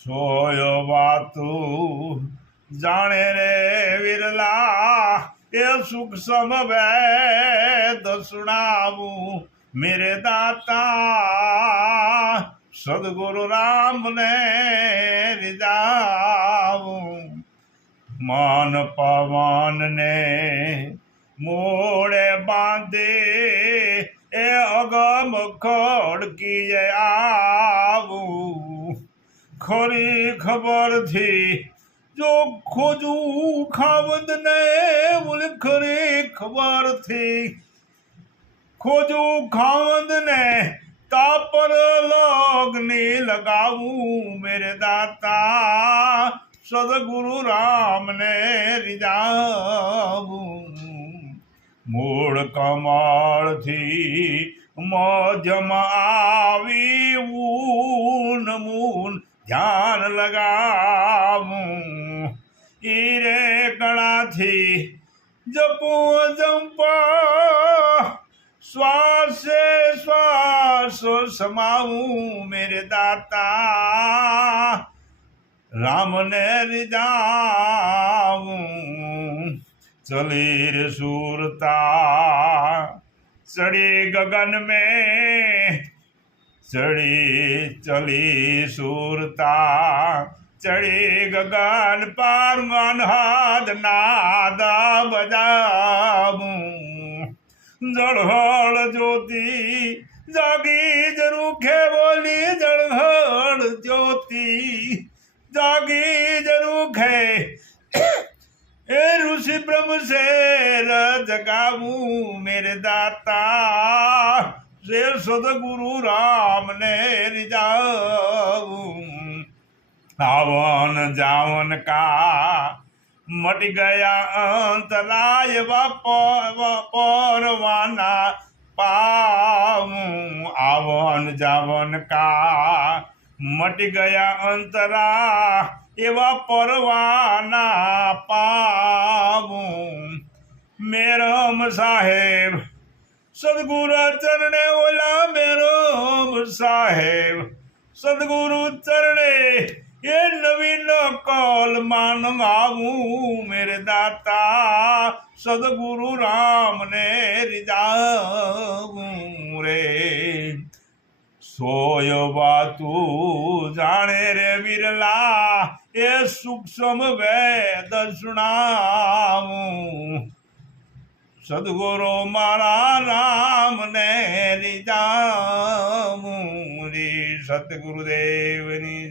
સોયો વાતું જાણે રે વિરલા એ સૂક્ષ્મ વેદ સુણાવું મેરે દાતા સદગુરુ રામ ને રીઝાવું મન પવન ને મોડે બાંધે એ અગમ ખડકી આવું ખરી ખબરથી જો ખોજું ખાવદ ને બોલે ખરી ખબરથી ખોજું ખાવદ ને તાપર લગ્ની લગાવું મેરે દાતા સદગુરુ રામ ને રીઝાવું મૂળ કમળથી મોજમાં આવી ઊન મૂન ધ્યાન લગાવું ઈરે કણાથી જપું જંપા શ્વાસે શ્વાસ સમાવું મેરે દાતા રામ ને રીઝાવું चली रे सूरता चढ़ी गगन में चली सूरता चढ़ी गगन पर हाथ नादा बजाऊं जड़हड़ ज्योति जागी जरूखे बोली जड़हड़ ज्योति जागी जरूखे ए ऋषि ब्रह्म से जगाऊं मेरे दाता से सदगुरु राम ने रिझाऊं आवन जावन का मट गया अंतराय परवाना पाऊं आवन जावन का मट गया अंतरा एवा परवाना पाऊं मेरम साहेब सदगुरु चरणे ओला मेरम साहेब सदगुरु चरणे ये नवीन कौल मानवाऊं मेरे दाता सदगुरु राम ने रिझाऊं रे सोयो बातू जाने रे विरला ये सूक्ष्म वेद सुनाऊं सदगुरु मारा राम ने रिझाऊं रे सतगुरुदेव ની